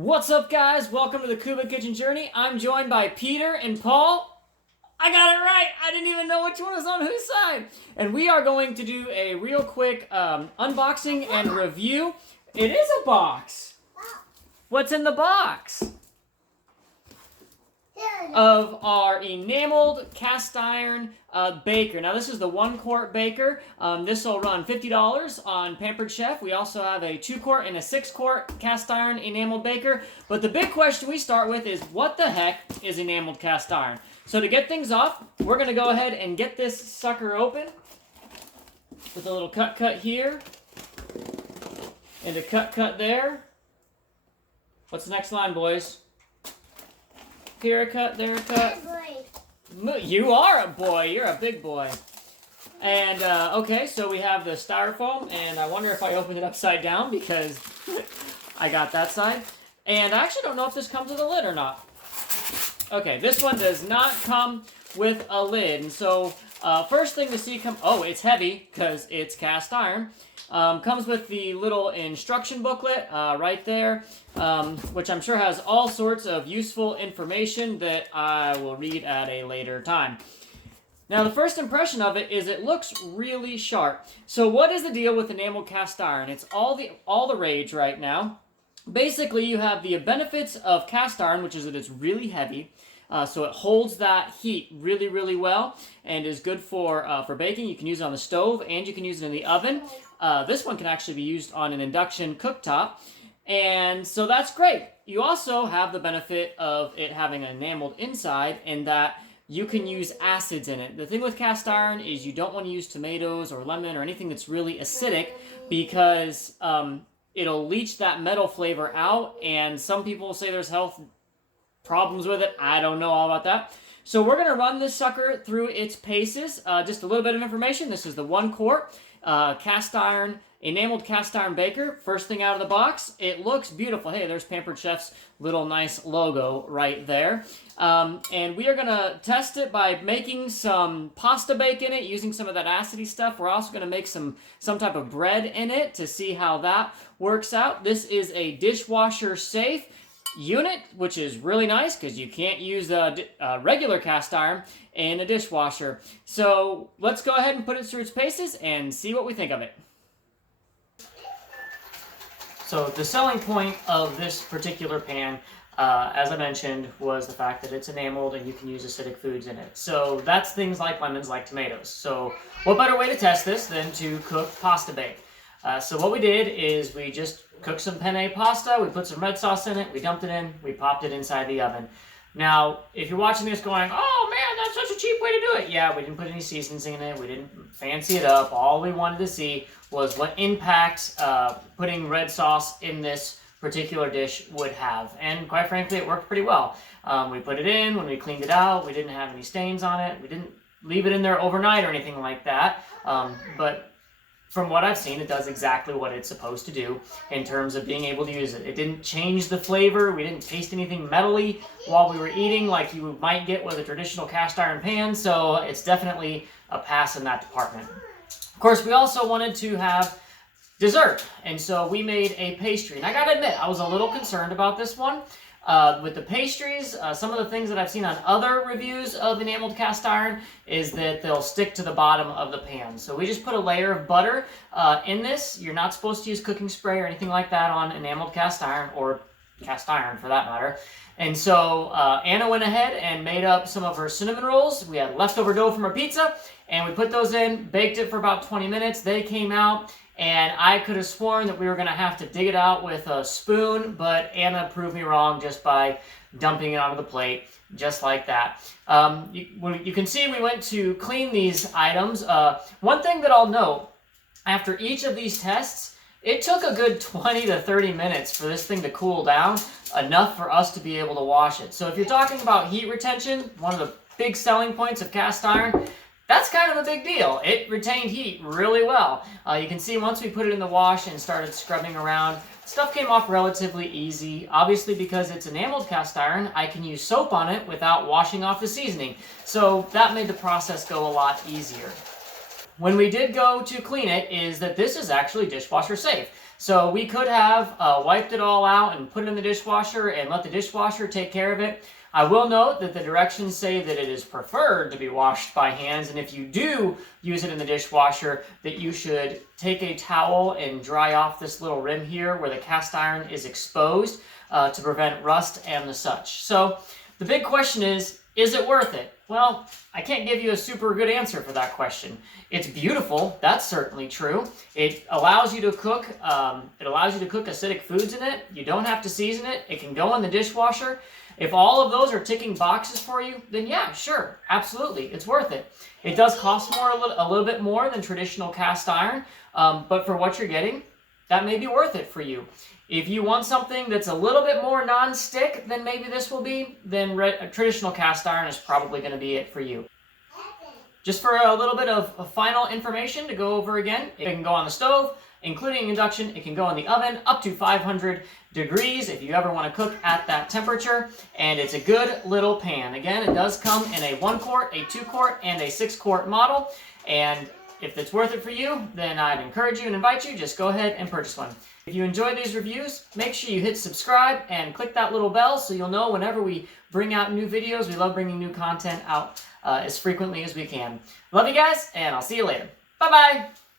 What's up, guys? Welcome to the Kuba Kitchen Journey. I'm joined by Peter and Paul. I got it right! I didn't even know which one was on whose side. And we are going to do a real quick unboxing and review. It is a box. What's in the box? Of our Enameled cast iron baker. Now, this is the 1 quart baker. This will run $50 on Pampered Chef. We also have a 2 quart and a 6 quart cast iron enameled baker. But the big question we start with is, what the heck is enameled cast iron? So to get things off, we're going to go ahead and get this sucker open with a little cut here and a cut there. What's the next line, boys? Here a cut, there a cut. You are a boy. You're a big boy. And, okay, so we have the styrofoam, and I wonder if I opened it upside down because I got that side. And I actually don't know if this comes with a lid or not. Okay, this one does not come with a lid. And so, first thing to see oh, it's heavy because it's cast iron. Comes with the little instruction booklet right there, which I'm sure has all sorts of useful information that I will read at a later time. Now, the first impression of it is it looks really sharp. So what is the deal with enameled cast iron? It's all the rage right now. Basically, you have the benefits of cast iron, which is that it's really heavy. So it holds that heat really, really well and is good for baking. You can use it on the stove and you can use it in the oven. This one can actually be used on an induction cooktop. And so that's great. You also have the benefit of it having an enameled inside in that you can use acids in it. The thing with cast iron is you don't want to use tomatoes or lemon or anything that's really acidic because it'll leach that metal flavor out, and some people say there's health problems with it. I don't know all about that. So we're going to run this sucker through its paces. Just a little bit of information. This is the 1 quart cast iron, enameled cast iron baker. First thing out of the box, it looks beautiful. Hey, there's Pampered Chef's little nice logo right there. And we are going to test it by making some pasta bake in it, using some of that acidy stuff. We're also going to make some type of bread in it to see how that works out. This is a dishwasher safe unit, which is really nice because you can't use regular cast iron in a dishwasher. So let's go ahead and put it through its paces and see what we think of it. So the selling point of this particular pan, as I mentioned, was the fact that it's enameled and you can use acidic foods in it. So that's things like lemons, like tomatoes. So what better way to test this than to cook pasta bake? So what we did is we just cooked some penne pasta, we put some red sauce in it, we dumped it in, we popped it inside the oven. Now, if you're watching this going, oh man, that's such a cheap way to do it. Yeah, we didn't put any seasonings in it, we didn't fancy it up. All we wanted to see was what impact putting red sauce in this particular dish would have. And quite frankly, it worked pretty well. We put it in, when we cleaned it out, we didn't have any stains on it. We didn't leave it in there overnight or anything like that. But from what I've seen, it does exactly what it's supposed to do in terms of being able to use it. It didn't change the flavor. We didn't taste anything metally while we were eating like you might get with a traditional cast iron pan, so it's definitely a pass in that department. Of course, we also wanted to have dessert, and so we made a pastry. And I gotta admit, I was a little concerned about this one. With the pastries, some of the things that I've seen on other reviews of enameled cast iron is that they'll stick to the bottom of the pan. So we just put a layer of butter in this. You're not supposed to use cooking spray or anything like that on enameled cast iron, or cast iron for that matter. And so Anna went ahead and made up some of her cinnamon rolls. We had leftover dough from her pizza, and we put those in, baked it for about 20 minutes. They came out, and I could have sworn that we were going to have to dig it out with a spoon, but Anna proved me wrong just by dumping it onto the plate, just like that. You can see we went to clean these items. One thing that I'll note, after each of these tests, it took a good 20 to 30 minutes for this thing to cool down, enough for us to be able to wash it. So if you're talking about heat retention, one of the big selling points of cast iron, that's kind of a big deal. It retained heat really well. You can see once we put it in the wash and started scrubbing around, stuff came off relatively easy. Obviously, because it's enameled cast iron, I can use soap on it without washing off the seasoning. So that made the process go a lot easier. When we did go to clean it, is that this is actually dishwasher safe. So we could have wiped it all out and put it in the dishwasher and let the dishwasher take care of it. I will note that the directions say that it is preferred to be washed by hands, and if you do use it in the dishwasher, that you should take a towel and dry off this little rim here where the cast iron is exposed to prevent rust and the such. So the big question is it worth it? Well, I can't give you a super good answer for that question. It's beautiful, that's certainly true. It allows you to cook. Acidic foods in it. You don't have to season it. It can go in the dishwasher. If all of those are ticking boxes for you, then yeah, sure, absolutely, it's worth it. It does cost more, a little bit more than traditional cast iron, but for what you're getting, that may be worth it for you. If you want something that's a little bit more non-stick than maybe this will be, then traditional cast iron is probably going to be it for you. Just for a little bit of final information to go over again, it can go on the stove, including induction. It can go in the oven up to 500 degrees if you ever want to cook at that temperature, and it's a good little pan. Again, it does come in a 1 quart, a 2 quart, and a 6 quart model, and if it's worth it for you, then I'd encourage you and invite you, just go ahead and purchase one. If you enjoy these reviews, make sure you hit subscribe and click that little bell so you'll know whenever we bring out new videos. We love bringing new content out as frequently as we can. Love you guys, and I'll see you later. Bye-bye!